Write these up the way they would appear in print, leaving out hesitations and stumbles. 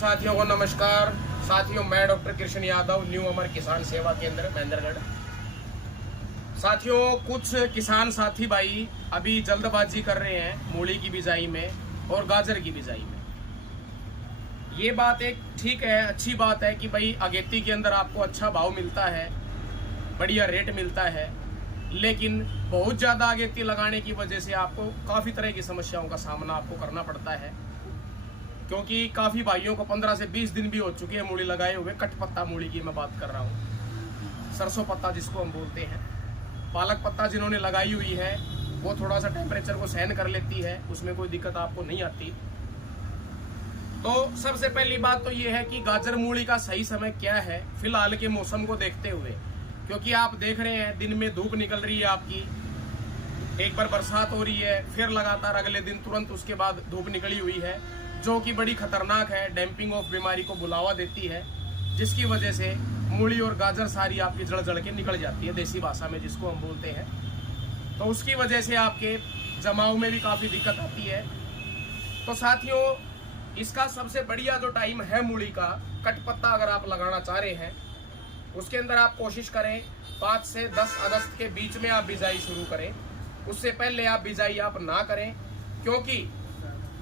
साथियों को नमस्कार। साथियों, मैं डॉक्टर कृष्ण यादव, न्यू अमर किसान सेवा केंद्र महेंद्रगढ़। साथियों, कुछ किसान साथी भाई अभी जल्दबाजी कर रहे हैं मूली की बिजाई में और गाजर की बिजाई में। ये बात एक ठीक है, अच्छी बात है कि भाई अगेती के अंदर आपको अच्छा भाव मिलता है, बढ़िया रेट मिलता है, लेकिन बहुत ज़्यादा अगेती लगाने की वजह से आपको काफ़ी तरह की समस्याओं का सामना आपको करना पड़ता है, क्योंकि काफ़ी भाइयों को 15 से 20 दिन भी हो चुके हैं मूली लगाए हुए। कट पत्ता मूली की मैं बात कर रहा हूँ, सरसों पत्ता जिसको हम बोलते हैं। पालक पत्ता जिन्होंने लगाई हुई है वो थोड़ा सा टेम्परेचर को सहन कर लेती है, उसमें कोई दिक्कत आपको नहीं आती। तो सबसे पहली बात तो ये है कि गाजर मूली का सही समय क्या है फिलहाल के मौसम को देखते हुए, क्योंकि आप देख रहे हैं दिन में धूप निकल रही है आपकी, एक बार बरसात हो रही है, फिर लगातार अगले दिन तुरंत उसके बाद धूप निकली हुई है, जो कि बड़ी खतरनाक है, डैम्पिंग ऑफ बीमारी को बुलावा देती है, जिसकी वजह से मूली और गाजर सारी आपकी जड़ के निकल जाती है, देसी भाषा में जिसको हम बोलते हैं। तो उसकी वजह से आपके जमाव में भी काफ़ी दिक्कत आती है। तो साथियों, इसका सबसे बढ़िया जो टाइम है मूली का, कट पत्ता अगर आप लगाना चाह रहे हैं, उसके अंदर आप कोशिश करें 5 से 10 अगस्त के बीच में आप बिजाई शुरू करें। उससे पहले आप बिजाई आप ना करें, क्योंकि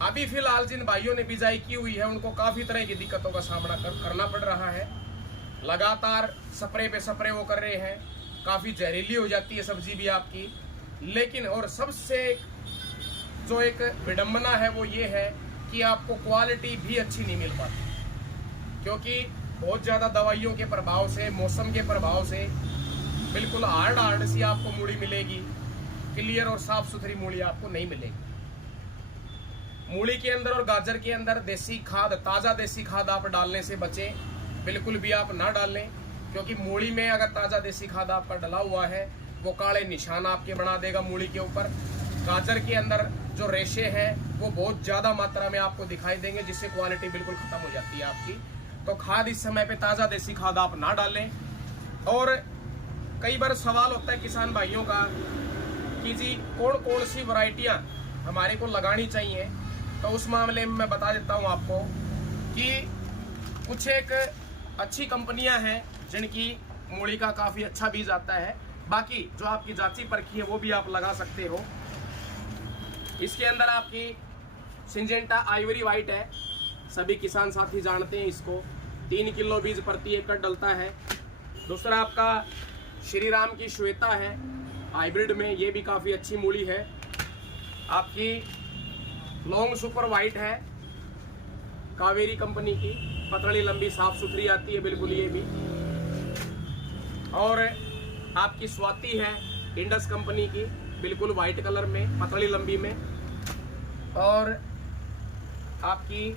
अभी फिलहाल जिन भाइयों ने बिजाई की हुई है उनको काफ़ी तरह की दिक्कतों का सामना करना पड़ रहा है। लगातार स्प्रे पे स्प्रे वो कर रहे हैं, काफ़ी जहरीली हो जाती है सब्जी भी आपकी। लेकिन और सबसे जो एक विडंबना है वो ये है कि आपको क्वालिटी भी अच्छी नहीं मिल पाती, क्योंकि बहुत ज़्यादा दवाइयों के प्रभाव से, मौसम के प्रभाव से बिल्कुल हार्ड सी आपको मूली मिलेगी, क्लियर और साफ सुथरी मूली आपको नहीं मिलेगी। मूली के अंदर और गाजर के अंदर देसी खाद, ताज़ा देसी खाद आप डालने से बचें, बिल्कुल भी आप ना डालें, क्योंकि मूली में अगर ताज़ा देसी खाद आपका डला हुआ है वो काले निशान आपके बना देगा मूली के ऊपर। गाजर के अंदर जो रेशे हैं वो बहुत ज़्यादा मात्रा में आपको दिखाई देंगे, जिससे क्वालिटी बिल्कुल ख़त्म हो जाती है आपकी। तो खाद इस समय पे ताज़ा देसी खाद आप ना डालें। और कई बार सवाल होता है किसान भाइयों का कि जी कौन कौन सी वैरायटियाँ हमारे को लगानी चाहिए। तो उस मामले में मैं बता देता हूँ आपको कि कुछ एक अच्छी कंपनियां हैं जिनकी मूली का काफ़ी अच्छा बीज आता है। बाकी जो आपकी जांची परखी है वो भी आप लगा सकते हो। इसके अंदर आपकी सिंजेंटा आइवरी वाइट है, सभी किसान साथी जानते हैं इसको। 3 किलो बीज प्रति एकड़ डलता है। दूसरा आपका श्री राम की श्वेता है हाइब्रिड में, ये भी काफ़ी अच्छी मूली है। आपकी लॉन्ग सुपर वाइट है कावेरी कंपनी की, पतली लंबी साफ सुथरी आती है बिल्कुल ये भी। और आपकी स्वाति है इंडस कंपनी की, बिल्कुल वाइट कलर में, पतली लंबी में। और आपकी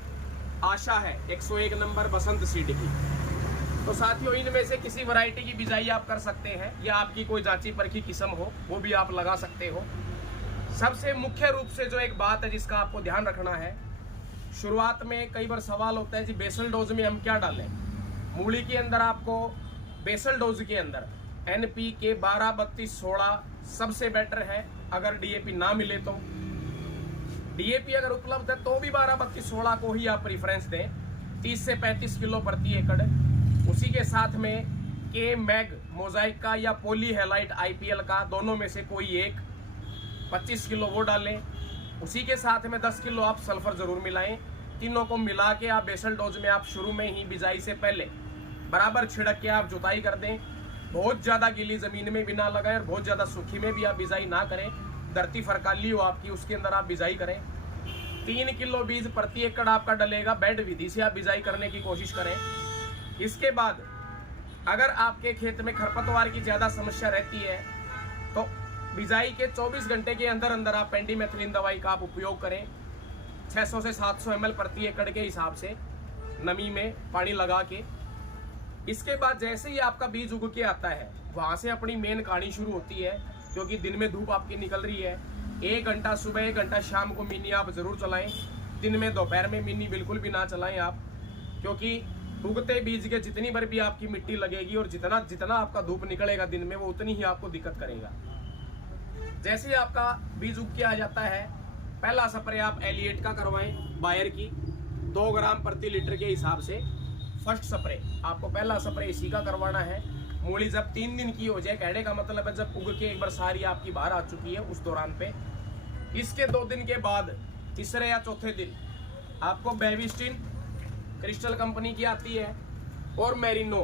आशा है 101 नंबर बसंत सीड की। तो साथियों, इनमें से किसी वैरायटी की बिजाई आप कर सकते हैं, या आपकी कोई जांची परखी किस्म हो वो भी आप लगा सकते हो। सबसे मुख्य रूप से जो एक बात है जिसका आपको ध्यान रखना है, शुरुआत में कई बार सवाल होता है जी बेसल डोज में हम क्या डालें। मूली के अंदर आपको बेसल डोज के अंदर NPK 12-32-16 सबसे बेटर है। अगर DAP ना मिले तो DAP अगर उपलब्ध है तो भी 12-32-16 को ही आप प्रीफरेंस दें, 30 से 35 किलो प्रति एकड़। उसी के साथ में K मैग मोजाइक का या पोली हेलाइट IPL का, दोनों में से कोई एक 25 किलो वो डालें। उसी के साथ में 10 किलो आप सल्फर जरूर मिलाएं। तीनों को मिला के आप बेसल डोज में आप शुरू में ही बिजाई से पहले बराबर छिड़क के आप जुताई कर दें। बहुत ज़्यादा गीली ज़मीन में भी ना लगाएं और बहुत ज़्यादा सूखी में भी आप बिजाई ना करें। धरती फरकाली हो आपकी, उसके अंदर आप बिजाई करें। 3 किलो बीज प्रति एकड़ आपका डलेगा। बेड विधि से आप बिजाई करने की कोशिश करें। इसके बाद अगर आपके खेत में खरपतवार की ज़्यादा समस्या रहती है तो बिजाई के 24 घंटे के अंदर अंदर आप पेंडीमेथिलीन दवाई का आप उपयोग करें, 600 से 700 ml प्रति एकड़ के हिसाब से नमी में पानी लगा के। इसके बाद जैसे ही आपका बीज उग के आता है, वहाँ से अपनी मेन कहानी शुरू होती है, क्योंकि दिन में धूप आपकी निकल रही है। 1 घंटा सुबह, 1 घंटा शाम को मिनी आप ज़रूर चलाएं। दिन में दोपहर में मिनी बिल्कुल भी ना चलाएं आप, क्योंकि उगते बीज के जितनी बार भी आपकी मिट्टी लगेगी और जितना जितना आपका धूप निकलेगा दिन में, वो उतनी ही आपको दिक्कत करेगा। जैसे ही आपका बीज उग के आ जाता है, पहला स्प्रे आप एलिएट का करवाएं, बायर की। 2 ग्राम प्रति लीटर के हिसाब से फर्स्ट स्प्रे, आपको पहला स्प्रे इसी का करवाना है। मूली जब 3 दिन की हो जाए, कहने का मतलब है जब उग के एक बार सारी आपकी बाहर आ चुकी है उस दौरान पे, इसके 2 दिन के बाद तीसरे या चौथे दिन आपको बेविस्टिन क्रिस्टल कंपनी की आती है और मेरिनो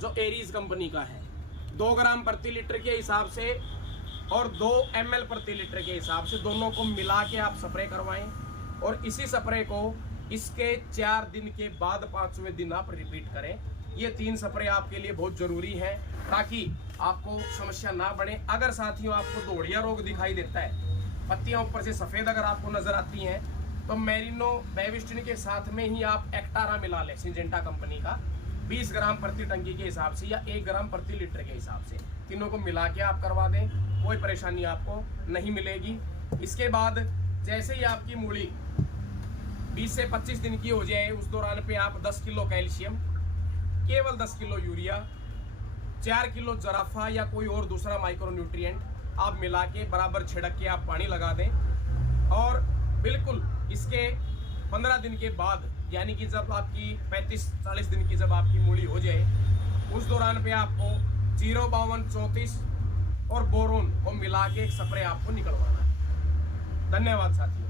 जो एरीज कंपनी का है, 2 ग्राम प्रति लीटर के हिसाब से और 2 ml प्रति लीटर के हिसाब से दोनों को मिला के आप स्प्रे करवाएं। और इसी स्प्रे को इसके 4 दिन के बाद 5वें दिन आप रिपीट करें। ये 3 स्प्रे आपके लिए बहुत जरूरी है ताकि आपको समस्या ना बढ़े। अगर साथियों आपको दोड़िया रोग दिखाई देता है, पत्तियां ऊपर से सफेद अगर आपको नजर आती हैं, तो मेरिनो बेविस्टिन के साथ में ही आप एक्टारा मिला लें, सिंजेंटा कंपनी का, 20 ग्राम प्रति टंकी के हिसाब से या 1 ग्राम प्रति लीटर के हिसाब से, तीनों को मिला के आप करवा दें, कोई परेशानी आपको नहीं मिलेगी। इसके बाद जैसे ही आपकी मूली 20 से 25 दिन की हो जाए, उस दौरान पे आप 10 किलो कैल्शियम, केवल 10 किलो यूरिया, 4 किलो जराफा या कोई और दूसरा माइक्रो न्यूट्रिएंट आप मिला के बराबर छिड़क के आप पानी लगा दें। और बिल्कुल इसके 15 दिन के बाद, यानी कि जब आपकी 35-40 दिन की जब आपकी मूली हो जाए, उस दौरान पे आपको 05234 और बोरोन को मिला के एक स्प्रे आपको निकलवाना है। धन्यवाद साथियों।